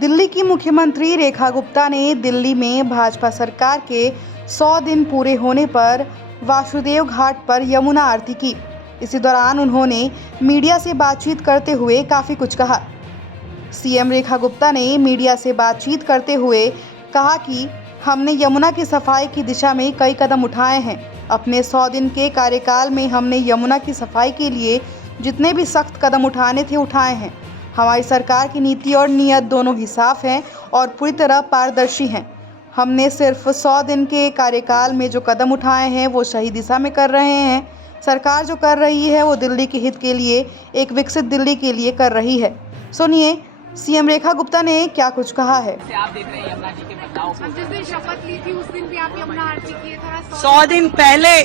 दिल्ली की मुख्यमंत्री रेखा गुप्ता ने दिल्ली में भाजपा सरकार के 100 दिन पूरे होने पर वासुदेव घाट पर यमुना आरती की। इसी दौरान उन्होंने मीडिया से बातचीत करते हुए काफ़ी कुछ कहा। सीएम रेखा गुप्ता ने मीडिया से बातचीत करते हुए कहा कि हमने यमुना की सफाई की दिशा में कई कदम उठाए हैं। अपने 100 दिन के कार्यकाल में हमने यमुना की सफाई के लिए जितने भी सख्त कदम उठाने थे उठाए हैं। हमारी सरकार की नीति और नीयत दोनों ही साफ हैं और पूरी तरह पारदर्शी हैं। हमने सिर्फ 100 दिन के कार्यकाल में जो कदम उठाए हैं वो सही दिशा में कर रहे हैं। सरकार जो कर रही है वो दिल्ली के हित के लिए, एक विकसित दिल्ली के लिए कर रही है। सुनिए सीएम रेखा गुप्ता ने क्या कुछ कहा है। आप देख रहे हैं यमुना जी के बदलाव को। जिस दिन शपथ ली थी उस दिन भी आप यमुना आरती किए थे। 100 दिन पहले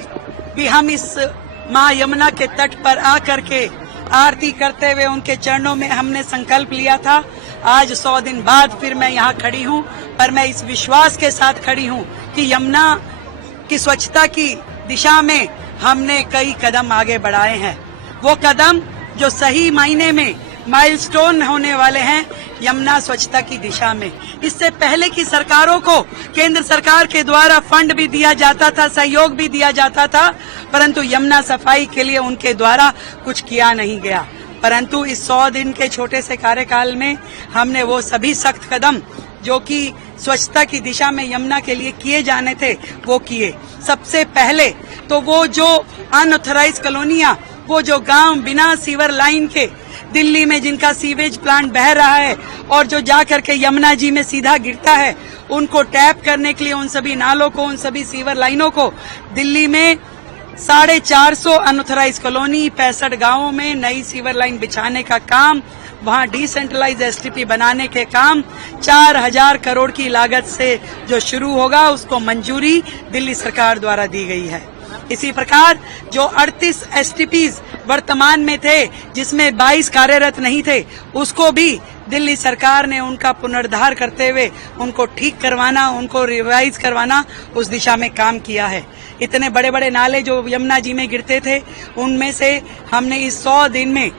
भी हम इस माँ यमुना के तट पर आकर के आरती करते हुए उनके चरणों में हमने संकल्प लिया था। आज 100 दिन बाद फिर मैं यहाँ खड़ी हूँ, पर मैं इस विश्वास के साथ खड़ी हूँ कि यमुना की स्वच्छता की दिशा में हमने कई कदम आगे बढ़ाए हैं। वो कदम जो सही मायने में माइलस्टोन होने वाले हैं यमुना स्वच्छता की दिशा में। इससे पहले की सरकारों को केंद्र सरकार के द्वारा फंड भी दिया जाता था, सहयोग भी दिया जाता था, परंतु यमुना सफाई के लिए उनके द्वारा कुछ किया नहीं गया। परंतु इस 100 दिन के छोटे से कार्यकाल में हमने वो सभी सख्त कदम जो कि स्वच्छता की दिशा में यमुना के लिए किए जाने थे वो किए। सबसे पहले तो वो जो अनऑथराइज्ड कॉलोनियां, वो जो गांव बिना सीवर लाइन के दिल्ली में जिनका सीवेज प्लांट बह रहा है और जो जाकर के यमुना जी में सीधा गिरता है, उनको टैप करने के लिए उन सभी नालों को, उन सभी सीवर लाइनों को दिल्ली में 450 अनऑथराइज्ड कॉलोनी 65 गांवों में नई सीवर लाइन बिछाने का काम, वहां डिसेंट्रलाइज एसटीपी बनाने के काम 4000 करोड़ की लागत से जो शुरू होगा उसको मंजूरी दिल्ली सरकार द्वारा दी गई है। इसी प्रकार जो 38 एसटीपीज वर्तमान में थे जिसमें 22 कार्यरत नहीं थे, उसको भी दिल्ली सरकार ने उनका पुनरुद्धार करते हुए उनको ठीक करवाना, उनको रिवाइज करवाना, उस दिशा में काम किया है। इतने बड़े बड़े नाले जो यमुना जी में गिरते थे उनमें से हमने इस 100 दिन में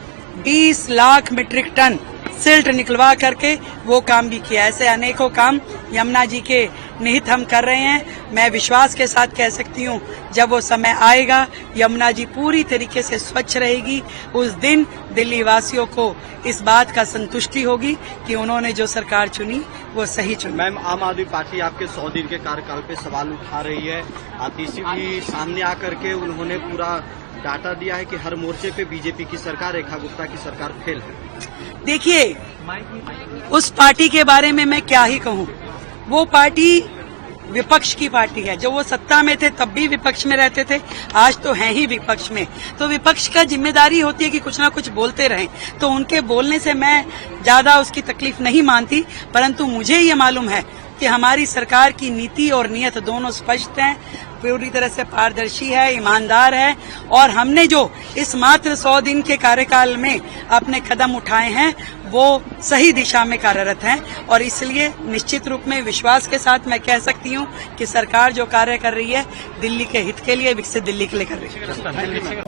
20 लाख मीट्रिक टन सिल्ट निकलवा करके वो काम भी किया। ऐसे अनेकों काम यमुना जी के निहित हम कर रहे हैं। मैं विश्वास के साथ कह सकती हूँ जब वो समय आएगा यमुना जी पूरी तरीके से स्वच्छ रहेगी। उस दिन दिल्ली वासियों को इस बात का संतुष्टि होगी कि उन्होंने जो सरकार चुनी वो सही चुनी। मैम, आम आदमी पार्टी आपके 100 दिन के कार्यकाल पे सवाल उठा रही है। आतिशी सामने आकर के उन्होंने पूरा डाटा दिया है कि हर मोर्चे पे बीजेपी की सरकार, रेखा गुप्ता की सरकार फेल है। देखिए, उस पार्टी के बारे में मैं क्या ही कहूँ। वो पार्टी विपक्ष की पार्टी है। जो वो सत्ता में थे तब भी विपक्ष में रहते थे, आज तो हैं ही विपक्ष में। तो विपक्ष का जिम्मेदारी होती है कि कुछ ना कुछ बोलते रहें। तो उनके बोलने से मैं ज्यादा उसकी तकलीफ नहीं मानती, परंतु मुझे ये मालूम है कि हमारी सरकार की नीति और नीयत दोनों स्पष्ट हैं, पूरी तरह से पारदर्शी है, ईमानदार है। और हमने जो इस मात्र 100 दिन के कार्यकाल में अपने कदम उठाए हैं वो सही दिशा में कार्यरत हैं। और इसलिए निश्चित रूप में विश्वास के साथ मैं कह सकती हूँ कि सरकार जो कार्य कर रही है दिल्ली के हित के लिए, विकसित दिल्ली के लिए कर रही है।